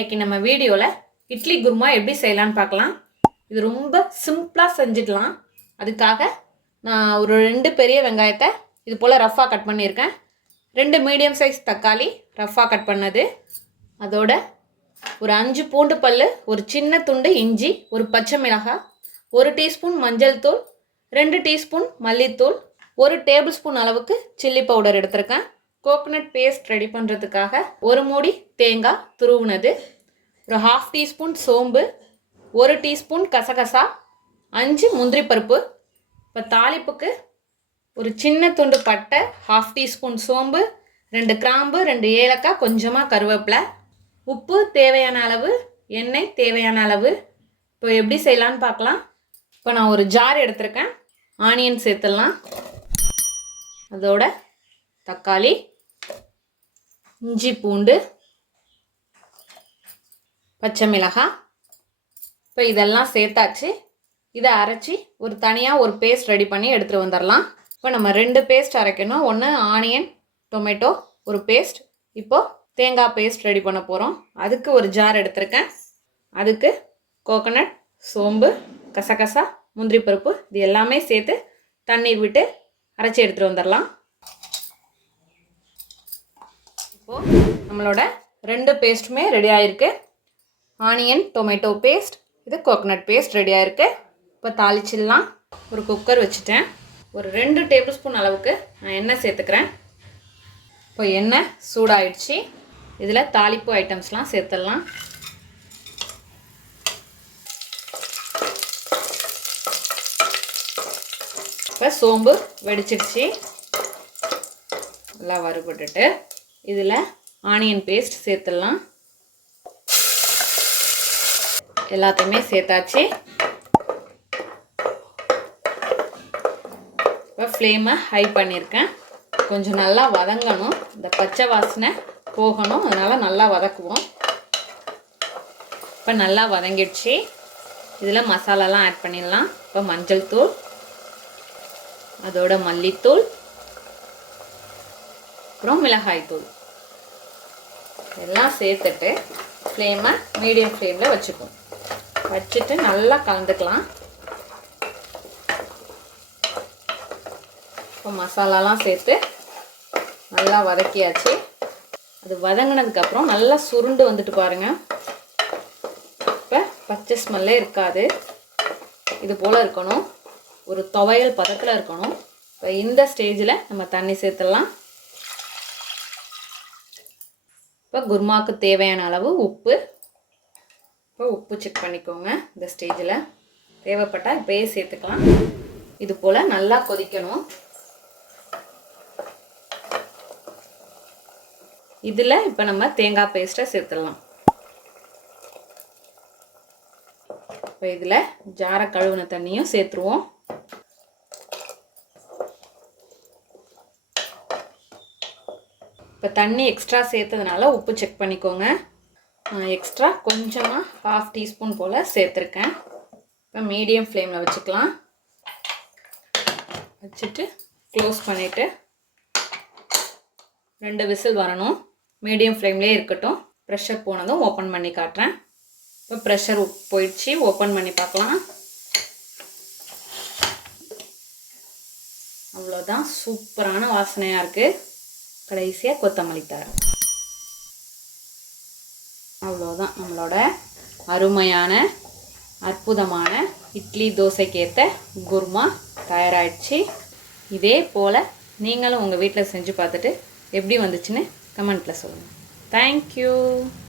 இன்னைக்கு நம்ம வீடியோவில் இட்லி குருமா எப்படி செய்யலான்னு பார்க்கலாம். இது ரொம்ப சிம்பிளாக செஞ்சிடலாம். அதுக்காக நான் ஒரு 2 பெரிய வெங்காயத்தை இது போல் ரஃப்பாக கட் பண்ணியிருக்கேன். 2 மீடியம் சைஸ் தக்காளி ரஃப்பாக கட் பண்ணது, அதோட ஒரு 5 பூண்டு பல், ஒரு சின்ன துண்டு இஞ்சி, ஒரு பச்சை மிளகாய், 1 டீஸ்பூன் மஞ்சள் தூள், 2 டீஸ்பூன் மல்லித்தூள், 1 டேபிள் ஸ்பூன் அளவுக்கு சில்லி பவுடர் எடுத்திருக்கேன். கோகோனட் பேஸ்ட் ரெடி பண்ணுறதுக்காக ஒரு மூடி தேங்காய் துருவுனது, ஒரு 1/2 டீஸ்பூன் சோம்பு, 1 டீஸ்பூன் கசகசா, 5 முந்திரி பருப்பு. இப்போ தாளிப்புக்கு ஒரு சின்ன துண்டு பட்டை, 1/2 டீஸ்பூன் சோம்பு, 2 கிராம்பு, 2 ஏலக்காய், கொஞ்சமாக கருவேப்பிலை, உப்பு தேவையான அளவு, எண்ணெய் தேவையான அளவு. இப்போ எப்படி செய்யலான்னு பார்க்கலாம். இப்போ நான் ஒரு ஜார் எடுத்திருக்கேன். ஆனியன் சேர்த்துடலாம், அதோட தக்காளி, இஞ்சி பூண்டு, பச்சை மிளகாய். இப்போ இதெல்லாம் சேர்த்தாச்சு. இதை அரைச்சி ஒரு தனியாக ஒரு பேஸ்ட் ரெடி பண்ணி எடுத்துகிட்டு வந்துடலாம். இப்போ நம்ம 2 பேஸ்ட் அரைக்கணும். ஒன்று ஆனியன் டொமேட்டோ ஒரு பேஸ்ட், இப்போது தேங்காய் பேஸ்ட் ரெடி பண்ண போகிறோம். அதுக்கு ஒரு ஜார் எடுத்திருக்கேன். அதுக்கு கோகோனட், சோம்பு, கசகசா, முந்திரி பருப்பு இது எல்லாமே சேர்த்து தண்ணீர் விட்டு அரைச்சி எடுத்துகிட்டு வந்துடலாம். இப்போது நம்மளோட 2 பேஸ்ட்டுமே ரெடி ஆகிருக்கு. ஆனியன் டொமேட்டோ பேஸ்ட், இது கோகோனட் பேஸ்ட் ரெடி ஆகிருக்கு. இப்போ தாளிச்சிடலாம். ஒரு குக்கர் வச்சுட்டேன். ஒரு 2 டேபிள் ஸ்பூன் அளவுக்கு நான் எண்ணெய் சேர்த்துக்கிறேன். இப்போ எண்ணெய் சூடாயிடுச்சு. இதில் தாளிப்பு ஐட்டம்ஸ்லாம் சேர்த்துடலாம். இப்போ சோம்பு வெடிச்சிடுச்சு. நல்லா வறுபட்டுட்டு இதில் ஆனியன் பேஸ்ட் சேர்த்துடலாம். எல்லாத்தையுமே சேர்த்தாச்சு. இப்போ ஃப்ளேமை ஹை பண்ணியிருக்கேன். கொஞ்சம் நல்லா வதங்கணும், இந்த பச்சை வாசனை போகணும், அதனால் நல்லா வதக்குவோம். இப்போ நல்லா வதங்கிடுச்சு. இதில் மசாலாலாம் ஆட் பண்ணிடலாம். இப்போ மஞ்சள் தூள், அதோட மல்லித்தூள், அப்புறம் மிளகாய் தூள் எல்லாம் சேர்த்துட்டு ஃப்ளேமை மீடியம் ஃப்ளேமில் வச்சுக்குவோம். வச்சுட்டு நல்லா கலந்துக்கலாம். இப்போ மசாலாலாம் சேர்த்து நல்லா வதக்கியாச்சு. அது வதங்கினதுக்கப்புறம் நல்லா சுருண்டு வந்துட்டு பாருங்கள். இப்போ பச்சை ஸ்மெல்லே இருக்காது. இது போல் இருக்கணும், ஒரு துவையல் பதத்தில் இருக்கணும். இப்போ இந்த ஸ்டேஜில் நம்ம தண்ணி சேர்த்துடலாம். இப்போ குருமாவுக்கு தேவையான அளவு உப்பு. இப்போ உப்பு செக் பண்ணிக்கோங்க. இந்த ஸ்டேஜில் தேவைப்பட்டால் இப்போயே சேர்த்துக்கலாம். இது போல் நல்லா கொதிக்கணும். இதில் இப்போ நம்ம தேங்காய் பேஸ்ட்டை சேர்த்துடலாம். இப்போ இதில் ஜாரை கழுவின தண்ணியும் சேர்த்துருவோம். இப்போ தண்ணி எக்ஸ்ட்ரா சேர்த்ததுனால உப்பு செக் பண்ணிக்கோங்க. எக்ஸ்ட்ரா கொஞ்சமாக 1/2 டீஸ்பூன் போல் சேர்த்துருக்கேன். இப்போ மீடியம் ஃப்ளேமில் வச்சுக்கலாம். வச்சுட்டு க்ளோஸ் பண்ணிவிட்டு 2 விசில் வரணும். மீடியம் ஃப்ளேம்லேயே இருக்கட்டும். ப்ரெஷர் போனதும் ஓப்பன் பண்ணி காட்டுறேன். இப்போ ப்ரெஷர் போயிடுச்சு. ஓப்பன் பண்ணி பார்க்கலாம். அவ்வளோதான், சூப்பரான வாசனையாக இருக்குது. கடைசியாக கொத்தமல்லி தரேன். அவ்வளோதான், நம்மளோட அருமையான அற்புதமான இட்லி தோசைக்கேற்ற குருமா தயாராகிடுச்சு. இதே போல் நீங்களும் உங்கள் வீட்டில் செஞ்சு பார்த்துட்டு எப்படி வந்துச்சுன்னு கமெண்ட்டில் சொல்லுங்கள். தேங்க்யூ.